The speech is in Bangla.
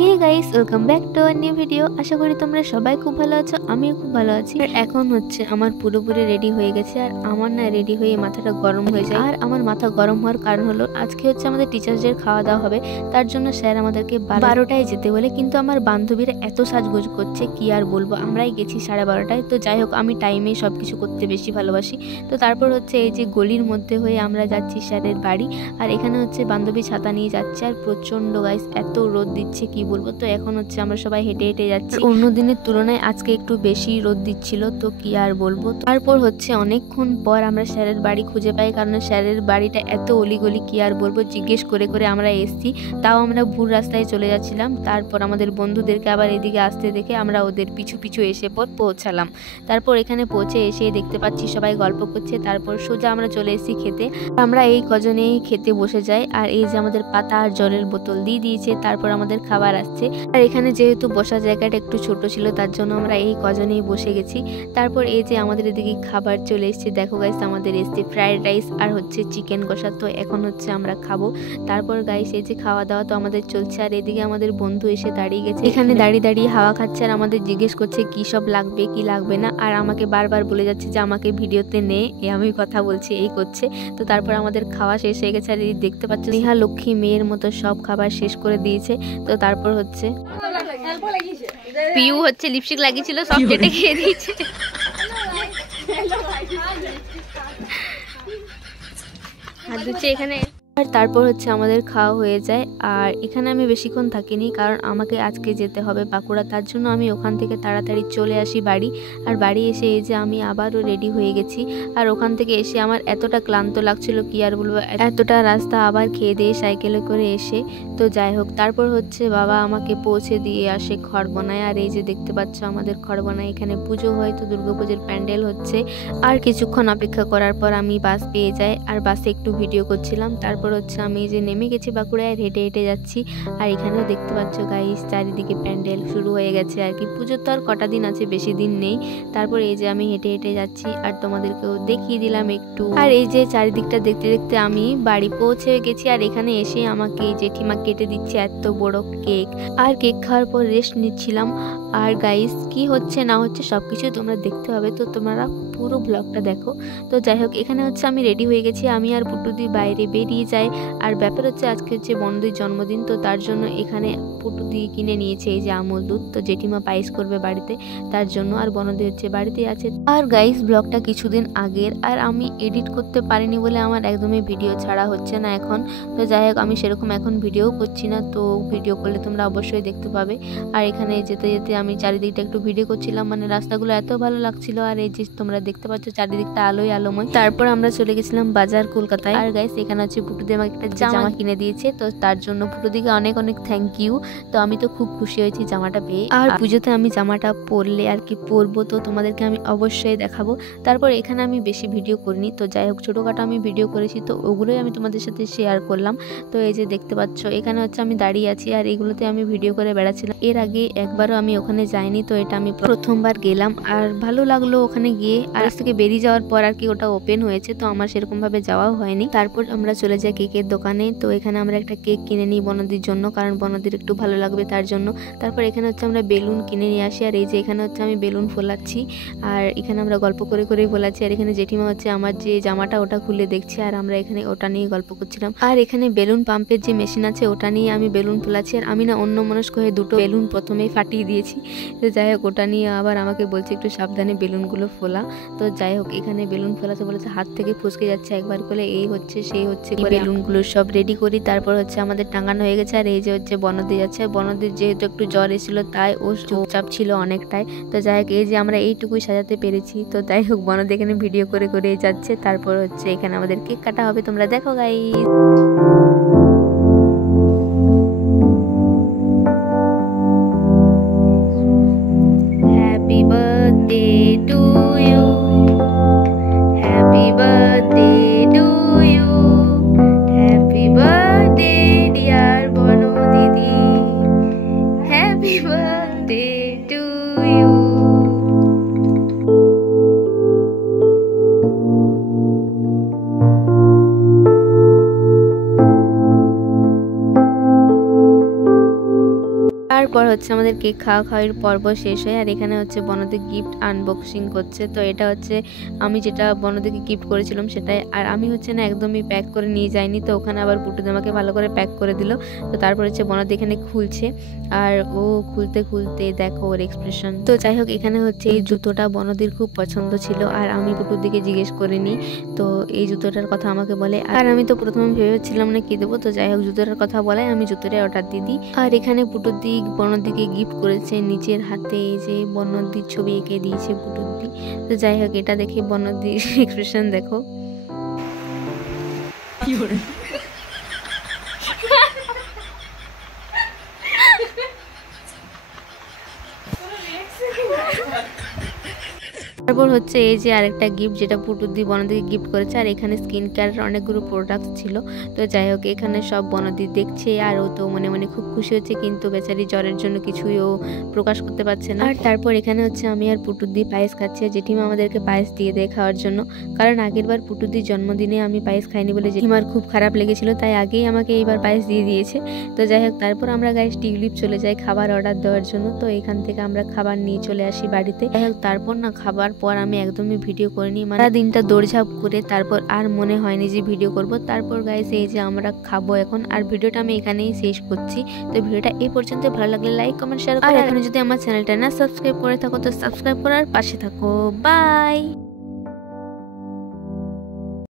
Hey guys, welcome back to a new video. আশা করি তোমরা সবাই খুব ভালো আছো, আমিও খুব ভালো আছি। এখন হচ্ছে আমার পুরোপুরি রেডি হয়ে গেছে, আর আমার না রেডি হয়ে মাথাটা গরম হয়ে যায়। আর আমার মাথা গরম হওয়ার কারণ হলো আজকে হচ্ছে আমাদের টিচার্স ডে খাওয়া দাওয়া হবে, তার জন্য স্যার আমাদেরকে 12টায় যেতে বলে। কিন্তু আমার বান্ধবীরা এত সাজগোজ করছে কি আর বলবো, আমরাই গেছি 12:30টায়। তো যাই হোক, আমি টাইমে সব কিছু করতে বেশি ভালোবাসি। তো তারপর হচ্ছে এই যে গলির মধ্যে হয়ে আমরা যাচ্ছি স্যারের বাড়ি, আর এখানে হচ্ছে বান্ধবী ছাতা নিয়ে যাচ্ছে, আর প্রচন্ড গাইস এত রোদ দিচ্ছে কি বলবো। তো এখন হচ্ছে আমরা সবাই হেঁটে হেঁটে যাচ্ছি, অন্য দিনের তুলনায় আজকে একটু বেশি রোদ দিচ্ছিল, তো কি আর বলবো। তারপর হচ্ছে অনেকক্ষণ পর আমরা স্যারের বাড়ি খুঁজে পাই, কারণ স্যারের বাড়িটা এত অলিগলি কি আর বলবো, জিজ্ঞেস করে করে আমরা এসছি, তাও আমরা ভুল রাস্তায় চলে যাচ্ছিলাম। তারপর আমাদের বন্ধুদেরকে আবার এদিকে আসতে দেখে আমরা ওদের পিছু পিছু এসে পৌঁছালাম। তারপর এখানে পৌঁছে এসে দেখতে পাচ্ছি সবাই গল্প করছে, তারপর সোজা আমরা চলে এসেছি খেতে। আমরা এই কজনেই খেতে বসে যাই, আর এই যে আমাদের পাতা আর জলের বোতল দিয়ে দিয়েছে, তারপর আমাদের খাবার আসছে। আর এখানে যেহেতু বসার জায়গাটা একটু ছোট ছিল, তার জন্য আমরা এই কজনেই বসে গেছি। তারপর এই যে আমাদের এদিকে খাবার চলে এসছে, দেখো গাইস আমাদের এসছে ফ্রাইড রাইস আর হচ্ছে চিকেন কষা। তো এখন হচ্ছে আমরা খাবো। তারপর গাইস এই যে খাওয়া দাওয়া তো আমাদের চলছে, আর এদিকে আমাদের বন্ধু এসে দাঁড়িয়ে গেছে, এখানে দাঁড়িয়ে দাঁড়িয়ে হাওয়া খাচ্ছে, আর আমাদের জিজ্ঞেস করছে কি সব লাগবে কি লাগবে না, আর আমাকে বারবার বলে যাচ্ছে যে আমাকে ভিডিওতে নে, আমি কথা বলছি এই করছে। তো তারপর আমাদের খাওয়া শেষ হয়ে গেছে, আর এই দেখতে পাচ্ছ নেহা লক্ষ্মী মেয়ের মতো সব খাবার শেষ করে দিয়েছে। তো তারপর হচ্ছে পিউ হচ্ছে লিপস্টিক লাগিয়েছিল, সব কেটে খেয়ে দিয়েছে। হাত ধুচ্ছে এখানে। আর তারপর হচ্ছে আমাদের খাওয়া হয়ে যায়, আর এখানে আমি বেশিক্ষণ থাকিনি, কারণ আমাকে আজকে যেতে হবে বাঁকুড়া, তার জন্য আমি ওখান থেকে তাড়াতাড়ি চলে আসি বাড়ি। আর বাড়ি এসে এই যে আমি আবারও রেডি হয়ে গেছি, আর ওখান থেকে এসে আমার এতটা ক্লান্ত লাগছিল কি আর বলবো, এতটা রাস্তা আবার খেয়ে দিয়ে সাইকেলে করে এসে। তো যাই হোক, তারপর হচ্ছে বাবা আমাকে পৌঁছে দিয়ে আসে খড়বনায়, আর এই যে দেখতে পাচ্ছ আমাদের খড়বনায় এখানে পুজো হয়, তো দুর্গাপুজোর প্যান্ডেল হচ্ছে। আর কিছুক্ষণ অপেক্ষা করার পর আমি বাস পেয়ে যাই, আর বাসে একটু ভিডিও করছিলাম। তারপর হচ্ছে আমি যে নেমে গেছি বাঁকুড়ায়, হেঁটে হেঁটে যাচ্ছি। আর এখানেও দেখতে পাচ্ছ গাইস চারিদিকে প্যান্ডেল শুরু হয়ে গেছে আর কি। পুজোর তো আর কটা দিন আছে, বেশি দিন নেই। তারপর এই যে আমি হেঁটে হেঁটে যাচ্ছি, আর তোমাদেরকেও দেখিয়ে দিলাম একটু। আর এই যে চারিদিকটা দেখতে দেখতে আমি বাড়ি পৌঁছে গেছি, আর এখানে এসে আমাকে জেঠিমা কেটে দিচ্ছে এত বড় কেক, আর কেক খাওয়ার পর রেস্ট নিচ্ছিলাম। আর গাইস কি হচ্ছে না হচ্ছে সবকিছু তোমরা দেখতে হবে, তো তোমরা পুরো ব্লগটা দেখো। তো যাই হোক, এখানে হচ্ছে আমি রেডি হয়ে গেছি, আমি আর পুটুদি বাইরে বেরিয়ে যাই। আর ব্যাপার হচ্ছে আজকে হচ্ছে বনদির জন্মদিন, তো তার জন্য এখানে পুটুদি কিনে নিয়েছে এই যে আমুল দুধ, তো জেঠিমা পায়েস করবে বাড়িতে, তার জন্য। আর বনদি হচ্ছে বাড়িতে আছে। আর গাইস ব্লগটা কিছুদিন আগের, আর আমি এডিট করতে পারিনি বলে আমার একদমই ভিডিও ছাড়া হচ্ছে না এখন। তো যাই হোক, আমি সেরকম এখন ভিডিও করছি না, তো ভিডিও করলে তোমরা অবশ্যই দেখতে পাবে। আর এখানে যেতে যেতে আমি চারিদিকটা একটু ভিডিও করছিলাম, মানে রাস্তাগুলো এত ভালো লাগছিল। আর এই যে তোমরা দেখতে পাচ্ছ চারিদিকটা আলোয় আলোময়। তারপর আমরা চলে গেছিলাম বাজার কলকাতায়। আর গাইস এখানে হচ্ছে পুটুদি আমাকে একটা জামা কিনে দিয়েছে, তো তার জন্য পুটুদিকে অনেক অনেক থ্যাংক ইউ। তো আমি তো খুব খুশি হয়েছি জামাটা পেয়ে। আর পুজোতে আমি জামাটা পরলে আর কি পরবো, তো তোমাদেরকে আমি অবশ্যই দেখাবো। তারপর এখানে আমি বেশি ভিডিও করিনি, তো যাই হোক ছোটোখাটো আমি ভিডিও করেছি, তো ওগুলোই আমি তোমাদের সাথে শেয়ার করলাম। তো এই যে দেখতে পাচ্ছ এখানে হচ্ছে আমি দাঁড়িয়ে আছি, আর এগুলোতে আমি ভিডিও করে বেড়াচ্ছিলাম। এর আগে একবারও আমি ওখানে যাইনি, তো এটা আমি প্রথমবার গেলাম, আর ভালো লাগলো ওখানে গিয়ে। আর থেকে বেরিয়ে যাওয়ার পর আর কি ওটা ওপেন হয়েছে, তো আমার সেরকম ভাবে যাওয়াও হয়নি। তারপর আমরা চলে যাই কেকের দোকানে, তো এখানে আমরা একটা কেক কিনে নিই বনদির জন্য, কারণ বনদির একটু ভালো লাগবে তার জন্য। তারপর এখানে হচ্ছে আমরা বেলুন কিনে নিয়ে আসি, আর এই যে এখানে হচ্ছে আমি বেলুন ফোলাচ্ছি, আর এখানে আমরা গল্প করে করেই ফোলাচ্ছি। আর এখানে জেঠিমা হচ্ছে আমার যে জামাটা ওটা খুলে দেখছে, আর আমরা এখানে ওটা নিয়ে গল্প করছিলাম। আর এখানে বেলুন পাম্পের যে মেশিন আছে ওটা নিয়ে আমি বেলুন ফোলাচ্ছি, আর আমি না অন্য মনস্ক হয়ে দুটো বেলুন প্রথমেই ফাটিয়ে দিয়েছি। তো যাই হোক, ওটা নিয়ে আবার আমাকে বলছে একটু সাবধানে বেলুনগুলো ফোলা। তো যাই হোক, এখানে বেলুন ফোলাতে বলেছে হাত থেকে ফসকে যাচ্ছে একবার করে, এই হচ্ছে সেই হচ্ছে, বেলুনগুলো সব রেডি করি। তারপর হচ্ছে আমাদের টাঙানো হয়ে গেছে, আর এই যে হচ্ছে বনদি যাচ্ছে। বনদির যেহেতু একটু জ্বর এসেছিল, তাই ও চুপচাপ ছিল অনেকটাই। তো যাই হোক, এই যে আমরা এইটুকুই সাজাতে পেরেছি। তো যাই হোক, বনদি এখানে ভিডিও করে করে যাচ্ছে। তারপর হচ্ছে এখানে আমাদের কেক কাটা হবে, তোমরা দেখো guys. Happy birthday to you. Happy birthday to you. Happy birthday dear Bono Didi. Happy birthday to you. তারপর হচ্ছে আমাদের কেক খাওয়ার পর্ব শেষ হয়। আর এখানে হচ্ছে বনদি গিফট আনবক্সিং করছে। তো এটা হচ্ছে আমি যেটা বনদিকে গিফট করেছিলাম সেটাই। আর আমি হচ্ছে না একদমই প্যাক করে নিয়ে যাইনি, তো ওখানে আবার পুটুদি আমাকে ভালো করে প্যাক করে দিল। তো তারপর হচ্ছে বনদি এখানে খুলছে, আর ও খুলতে খুলতে দেখো ওর এক্সপ্রেশন। তো যাই হোক, এখানে হচ্ছে এই জুতোটা বনদির খুব পছন্দ ছিল, আর আমি পুটুদিকে জিজ্ঞেস করিনি। তো এই জুতোটার কথা আমাকে বলে, আর আমি তো প্রথমে ভেবেছিলাম না কি দেবো। তো যাই হোক, জুতোটার কথা বলে আমি জুতোটাই অর্ডার দিয়ে দিই। আর এখানে পুটুদি বনদিকে গিফট করেছে নিজের হাতে এই যে বনদির ছবি এঁকে দিয়েছে পুটুদি। তো যাই হোক, এটা দেখে বনদির এক্সপ্রেশন দেখো। তারপর হচ্ছে এই যে আরেকটা গিফট যেটা পুটুদি বনদিকে গিফট করেছে, আর এখানে স্কিন কেয়ারের অনেকগুলো প্রোডাক্ট ছিল। তো যাই হোক, এখানে সব বনদি দেখছে, আর ও তো মনে মনে খুব খুশি হচ্ছে, কিন্তু বেচারি জ্বরের জন্য কিছুই ও প্রকাশ করতে পারছে না। আর তারপর এখানে হচ্ছে আমি আর পুটুদি পায়েস খাচ্ছি, জেঠিমা আমাদেরকে পায়েস দিয়ে দেয় খাওয়ার জন্য। কারণ আগের বার পুটুদির জন্মদিনে আমি পায়েস খাইনি বলে জেঠিমার খুব খারাপ লেগেছিল, তাই আগেই আমাকে এইবার পায়েস দিয়ে দিয়েছে। তো যাই হোক, তারপর আমরা গাইস টিউলিপ চলে যাই খাবার অর্ডার দেওয়ার জন্য। তো এখান থেকে আমরা খাবার নিয়ে চলে আসি বাড়িতে। যাই হোক, তারপর না খাবার পর আমি একদমই ভিডিও করিনি, মানে দিনটা দৌড়ঝাঁপ করে তারপর আর মনে হয়নি যে ভিডিও করব। তারপর গাইস এই যে আমরা খাবো এখন, আর ভিডিওটা আমি এখানেই শেষ করছি। তো ভিডিওটা এই পর্যন্ত, ভালো লাগলে লাইক কমেন্ট শেয়ার করো। আর এখন যদি আমার চ্যানেলটা না সাবস্ক্রাইব করে থাকো তো সাবস্ক্রাইব করার পাশে থাকো। বাই।